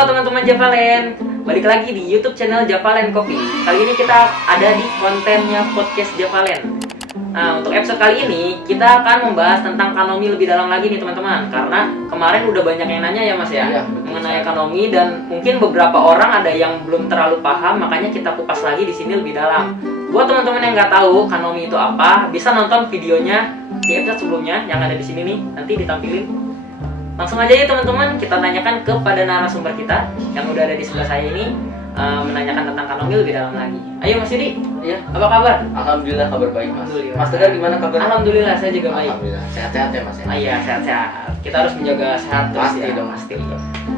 Halo teman-teman Javalen, balik lagi di YouTube channel Javalen Coffee. Kali ini kita ada di kontennya podcast Javalen. Nah, untuk episode kali ini kita akan membahas tentang kanomi lebih dalam lagi nih teman-teman. Karena kemarin udah banyak yang nanya ya Mas ya, mengenai kanomi, dan mungkin beberapa orang ada yang belum terlalu paham, makanya kita kupas lagi di sini lebih dalam. Buat teman-teman yang nggak tahu kanomi itu apa, bisa nonton videonya di episode sebelumnya yang ada di sini nih, nanti ditampilin. Langsung aja ya teman-teman, kita tanyakan kepada narasumber kita yang udah ada di sebelah saya ini, menanyakan tentang kanomi lebih dalam lagi. Ayo Mas Yudi, Iya, apa kabar? alhamdulillah kabar baik Mas. Alhamdulillah. Mas Tegar gimana kabar? Alhamdulillah saya juga baik. Alhamdulillah, sehat-sehat ya Mas ya. Iya, sehat-sehat. Kita harus menjaga sehat terus Pasti ya. dong, Pasti.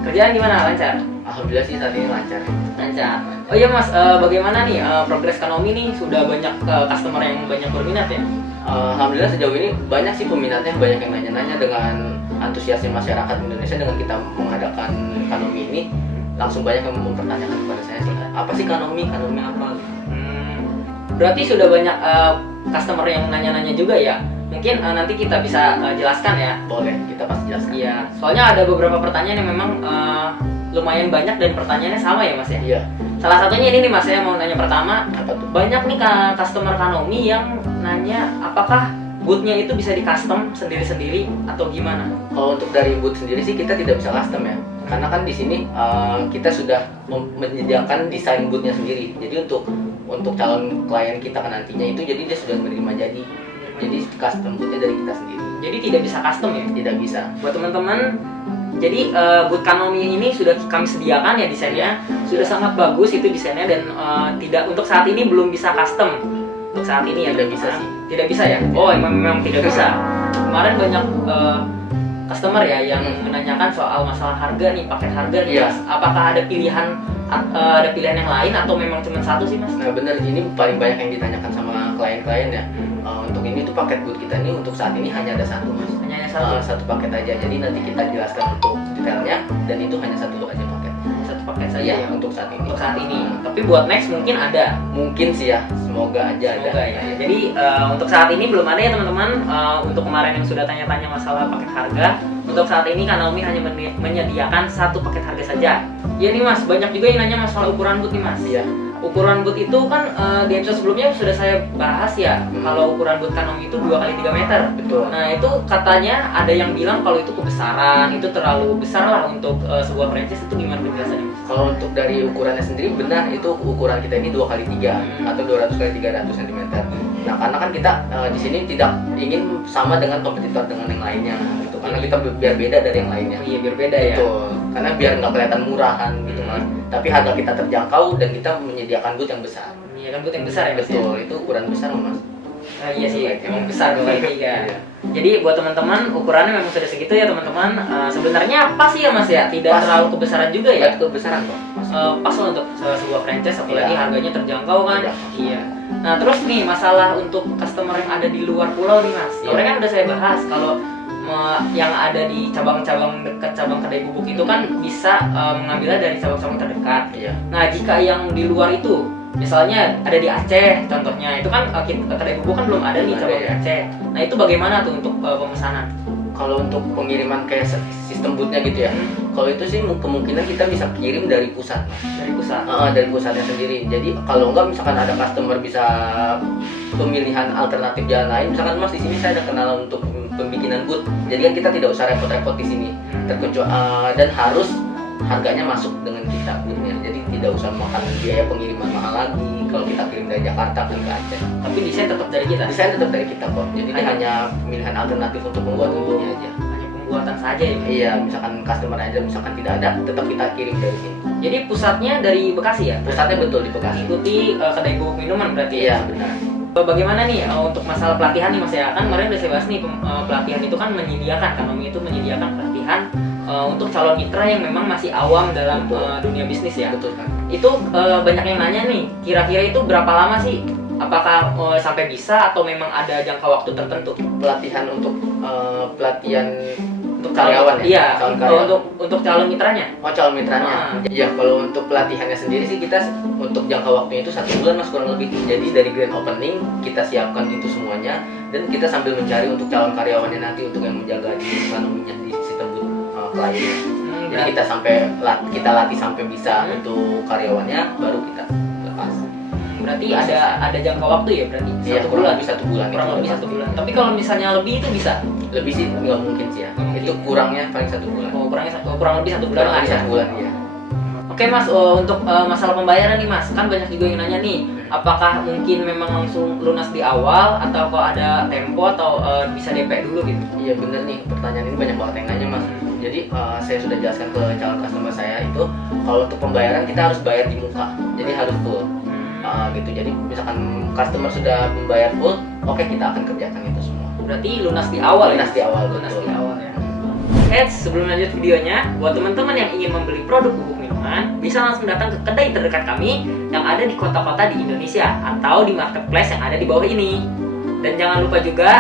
Kerjaan gimana? Lancar? Alhamdulillah sih saat ini lancar. Lancar. Oh iya Mas, bagaimana nih progres kanomi nih? Sudah banyak customer yang banyak berminat ya? Alhamdulillah sejauh ini banyak sih peminatnya, banyak yang nanya-nanya dengan antusiasnya masyarakat Indonesia dengan kita mengadakan kanomi ini. Langsung banyak yang mempertanyakan kepada saya sih, apa sih kanomi apa? Berarti sudah banyak customer yang nanya-nanya juga ya? Mungkin nanti kita bisa jelaskan ya. Boleh, kita pasti jelaskan. Iya, soalnya ada beberapa pertanyaan yang memang lumayan banyak dan pertanyaannya sama ya Mas ya? Iya, Salah satunya ini nih Mas, saya mau nanya pertama. apa tuh? Banyak nih customer kanomi yang nanya apakah bootnya itu bisa di custom sendiri-sendiri atau gimana? Kalau untuk dari boot sendiri sih kita tidak bisa custom ya, karena kan di sini kita sudah menyediakan desain bootnya sendiri. Jadi untuk calon klien kita kan nantinya itu, jadi dia sudah menerima jadi custom bootnya dari kita sendiri. Jadi tidak bisa custom ya? Tidak bisa. Buat teman-teman, jadi boot kanomi ini sudah kami sediakan ya desainnya, sudah sangat bagus itu desainnya, dan tidak, untuk saat ini belum bisa custom. Untuk saat ini ya Tidak bisa sih. Tidak bisa ya? Oh memang tidak bisa. Kemarin banyak customer ya yang menanyakan soal masalah harga nih, paket harga nih. Iya. Mas. Apakah ada pilihan yang lain atau memang cuma satu sih Mas? Nah benar, ini paling banyak yang ditanyakan sama klien-klien ya. Untuk ini tuh paket boot kita ini untuk saat ini hanya ada satu Mas. Hanya satu. Satu paket aja. Jadi nanti kita jelaskan untuk detailnya, dan itu hanya satu aja paket. Satu paket saja Iya, ya untuk saat ini. untuk saat ini. Tapi buat next mungkin ada. Mungkin sih ya, semoga aja Semoga ada. ya. Jadi untuk saat ini belum ada ya teman-teman. Untuk kemarin yang sudah tanya-tanya masalah paket harga, untuk saat ini Kanomi hanya menyediakan satu paket harga saja. Iya nih Mas, banyak juga yang nanya masalah ukuran boot nih Mas. Iya. Ukuran boot itu kan di episode sebelumnya sudah saya bahas ya. Kalau ukuran boot Kanomi itu 2x3 meter. Betul. Nah itu katanya ada yang bilang kalau itu kebesaran, itu terlalu besar lah untuk sebuah franchise. Itu gimana penjelasannya Mas? Kalau untuk dari ukurannya sendiri benar, itu ukuran kita ini 2x3 atau 200x300 cm. Nah, karena kan kita di sini tidak ingin sama dengan kompetitor dengan yang lainnya gitu. Karena kita biar beda dari yang lainnya. Iya biar beda ya. Betul. Karena biar nggak kelihatan murahan gitu Mas. Tapi harga kita terjangkau dan kita menyediakan boot yang besar. Iya kan boot yang besar ya Mas ya? Betul, itu ukuran besar Mas. Iya sih, emang besar 2x3. Jadi buat teman-teman ukurannya memang sudah segitu ya teman-teman. Sebenarnya pas sih ya Mas ya, tidak Pas. terlalu kebesaran juga ya. Itu kebesaran kok. Pas lah untuk sebuah franchise, apalagi Iya. harganya terjangkau kan. Iya. Iya. Nah terus nih masalah untuk customer yang ada di luar pulau nih Mas. Iya. Kemarin kan udah saya bahas kalau yang ada di cabang-cabang dekat cabang kedai bubuk itu kan bisa mengambilnya dari cabang-cabang terdekat. Iya. Nah jika yang di luar itu, misalnya ada di Aceh contohnya, itu kan kedai bubuk kan belum ada nih Belum cabang ada, di ya. Aceh. Nah itu bagaimana tuh untuk pemesanan? Kalau untuk pengiriman kayak sistem bootnya gitu ya, kalau itu sih kemungkinan kita bisa kirim dari pusat Mas. Dari pusat? Dari pusatnya sendiri. Jadi kalau enggak misalkan ada customer bisa pemilihan alternatif jalan lain, misalkan Mas di sini saya ada kenalan untuk pembikinan boot, jadi kan kita tidak usah repot-repot di sini, dan harus harganya masuk dengan kita bootnya, jadi tidak usah makan biaya pengiriman mahal lagi kalau kita kirim dari Jakarta ke Aceh. Tapi desain tetap dari kita? Desain tetap dari kita kok, jadi dia hanya pemilihan alternatif untuk membuat bootnya aja. Hanya pembuatan saja ya? Iya, misalkan customer aja misalkan tidak ada, tetap kita kirim dari sini. Jadi pusatnya dari Bekasi ya? Pusatnya betul di Bekasi. Ikuti kedai bubuk minuman berarti ya? Iya benar. Bagaimana nih untuk masalah pelatihan nih Mas ya? Kan kemarin udah saya bahas nih, pelatihan itu kan menyediakan, Kanomi itu menyediakan pelatihan untuk calon mitra yang memang masih awam dalam dunia bisnis ya. Betul kan. Itu banyak yang nanya nih, kira-kira itu berapa lama sih? Apakah sampai bisa atau memang ada jangka waktu tertentu? Pelatihan untuk pelatihan Untuk karyawan ya? Iya, Calon karyawan. untuk calon mitranya. Oh, calon mitranya. Iya, kalau untuk pelatihannya sendiri sih kita untuk jangka waktunya itu 1 bulan Mas kurang lebih. Jadi dari grand opening kita siapkan itu semuanya, dan kita sambil mencari untuk calon karyawannya nanti untuk yang menjaga di Kanominya di sistem boot kliennya. Jadi kita kita latih sampai bisa untuk karyawannya, baru kita lepas. Berarti ada jangka waktu ya berarti? Iya, kurang lebih 1 bulan. Kurang lebih 1 bulan. Tapi kalau misalnya lebih itu bisa? Lebih sih nggak mungkin sih ya. Itu kurangnya paling 1 bulan. Oh, kurang lebih 1 bulan lah ya. 1 bulan ya. Oke Mas, untuk masalah pembayaran nih Mas, kan banyak juga yang nanya nih, apakah mungkin memang langsung lunas di awal atau kok ada tempo atau bisa DP dulu gitu? Iya bener nih, pertanyaan ini banyak banget yang nanya Mas. Jadi saya sudah jelaskan ke calon customer saya itu, kalau untuk pembayaran kita harus bayar di muka, jadi harus full. Gitu. Jadi misalkan customer sudah membayar full, oke, kita akan kerjakan itu semua. Berarti lunas di awal. Lunas di awal, lunas betul. di awal ya. Sebelum lanjut videonya, buat teman-teman yang ingin membeli produk bubuk minuman, bisa langsung datang ke kedai terdekat kami yang ada di kota-kota di Indonesia atau di marketplace yang ada di bawah ini. Dan jangan lupa juga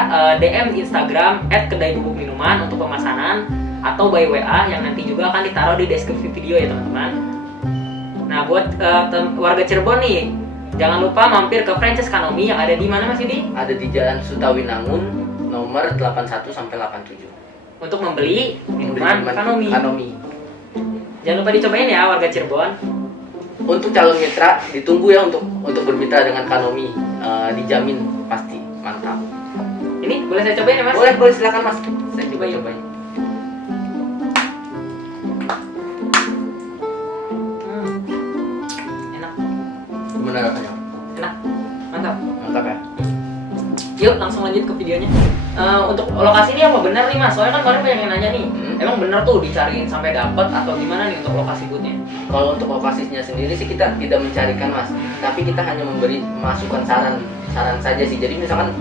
DM Instagram @kedaibubukminuman untuk pemesanan atau by WA yang nanti juga akan ditaruh di deskripsi video ya teman-teman. Nah, buat warga Cirebon nih, jangan lupa mampir ke franchise Kanomi yang ada di mana Mas Yudi? Ada di Jalan Sutawinangun nomor 81 sampai 87. Untuk membeli minuman Kanomi. Jangan lupa dicobain ya warga Cirebon. Untuk calon mitra ditunggu ya untuk bermitra dengan Kanomi, dijamin pasti mantap. Ini boleh saya cobain ya Mas? Boleh silakan Mas. Saya juga Cobain. cobain. Enak, Gimana rasanya? enak, mantap. Mantap ya. Yuk langsung lanjut ke videonya. Untuk lokasi ini apa benar nih Mas? Soalnya kan kemarin banyak yang nanya nih, emang benar tuh dicariin sampai dapat atau gimana nih untuk lokasi bootnya? Kalau untuk lokasinya sendiri sih kita tidak mencarikan Mas, tapi kita hanya memberi masukan saran saja sih. Jadi misalkan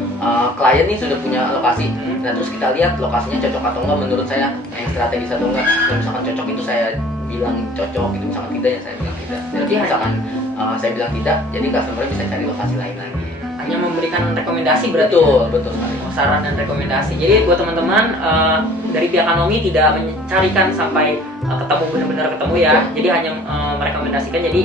klien nih sudah punya lokasi, nah terus kita lihat lokasinya cocok atau enggak, menurut saya yang strategis atau enggak. Dan misalkan cocok itu saya bilang cocok gitu, misalkan tidak ya saya bilang tidak. Jadi misalkan saya bilang tidak, jadi customer bisa cari lokasi lain lagi. Hanya memberikan rekomendasi berarti? Betul sekali. Saran dan rekomendasi. Jadi buat teman-teman dari pihak Kanomi tidak mencarikan sampai ketemu benar-benar ketemu ya. Jadi hanya merekomendasikan. Jadi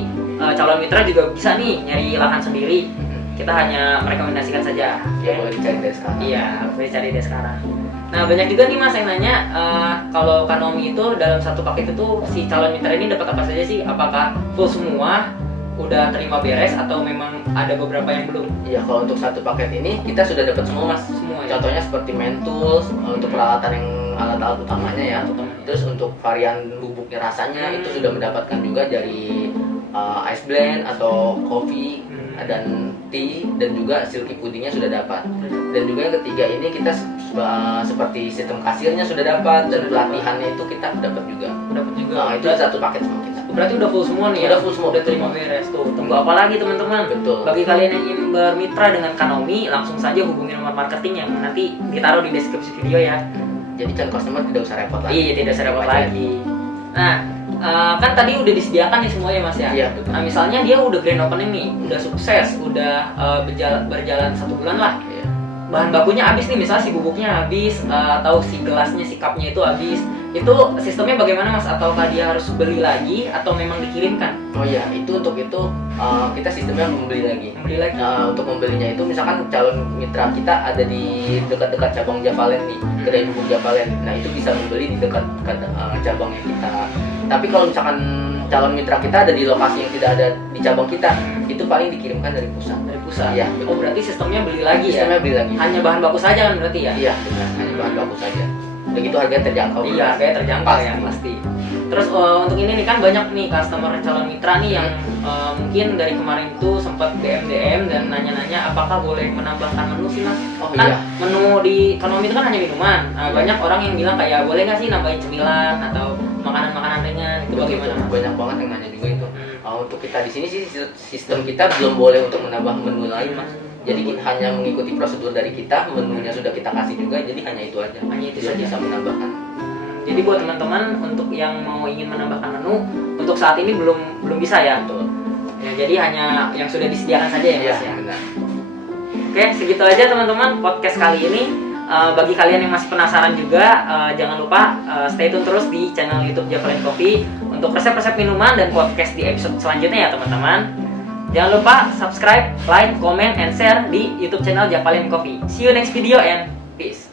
calon mitra juga bisa nih nyari lahan sendiri. Kita hanya merekomendasikan saja. Ya boleh dicari dari sekarang. Iya, boleh cari dari sekarang. Nah banyak juga nih Mas yang nanya kalau Kanomi itu dalam satu paket itu si calon mitra ini dapat apa saja sih? Apakah full semua? Udah terima beres atau memang ada beberapa yang belum? Iya, kalau untuk satu paket ini kita sudah dapat semua Mas. Semua ya? Contohnya seperti main tools untuk peralatan yang alat-alat utamanya ya. Terus untuk varian bubuknya rasanya itu sudah mendapatkan juga dari ice blend atau coffee dan tea, dan juga silky pudingnya sudah dapat. Dan juga yang ketiga ini kita seperti sistem kasirnya sudah dapat, dan pelatihannya itu kita dapat juga. Dapat juga. Nah, itu satu paket sama kita. Berarti udah full semua nih ya? Udah full semua. Udah terima beres tuh. Tunggu apa lagi teman-teman? Betul. Bagi kalian yang ingin bermitra dengan Kanomi, langsung saja hubungi nomor marketing yang nanti ditaruh di deskripsi video ya. Jadi kan customer tidak usah repot lagi. Iya, tidak usah repot lagi. Nah, kan tadi udah disediakan nih semua ya Mas ya? Iya, betul. Nah, misalnya dia udah grand opening nih, udah sukses, udah berjalan 1 bulan lah. Iya. Bahan bakunya habis nih, misalnya si bubuknya habis atau si gelasnya, si cupnya itu habis. Itu sistemnya bagaimana Mas? Ataukah dia harus beli lagi atau memang dikirimkan? Oh iya, itu untuk itu kita sistemnya membeli lagi. Membeli lagi? Untuk membelinya itu misalkan calon mitra kita ada di dekat-dekat cabang Javalen nih, kedai bubuk Javalen. Nah itu bisa membeli di dekat cabangnya kita. Tapi kalau misalkan calon mitra kita ada di lokasi yang tidak ada di cabang kita, itu paling dikirimkan dari pusat. Dari pusat? Iya. Oh berarti sistemnya beli lagi ya? Sistemnya beli lagi. Hanya bahan baku saja kan berarti ya? Iya benar, hanya bahan baku saja. Begitu harganya terjangkau. Iya, harganya terjangkau ya pasti. Terus untuk ini nih kan banyak nih customer calon mitra nih yang mungkin dari kemarin itu sempat DM dan nanya-nanya apakah boleh menambahkan menu sih Mas? Oh Kan iya. menu di Kanomi itu kan hanya minuman. Banyak orang yang bilang kayak boleh nggak sih nambahin cemilan atau makanan-makanan ringan, itu bagaimana Mas? Banyak banget yang nanya juga itu. Untuk kita di sini sih sistem kita belum boleh untuk menambah menu lain Mas. Jadi hanya mengikuti prosedur dari kita, menunya sudah kita kasih juga, jadi hanya itu aja. Hanya itu Tidak saja. bisa menambahkan. Jadi buat teman-teman untuk yang mau ingin menambahkan menu, untuk saat ini belum bisa ya. Betul. Ya, jadi hanya yang sudah disediakan saja ya Mas ya. Benar. Oke, segitu aja teman-teman podcast kali ini. Bagi kalian yang masih penasaran juga, jangan lupa stay tune terus di channel YouTube Javalen Coffee untuk resep-resep minuman dan podcast di episode selanjutnya ya teman-teman. Jangan lupa subscribe, like, comment, and share di YouTube channel Javalen Coffee. See you next video and peace.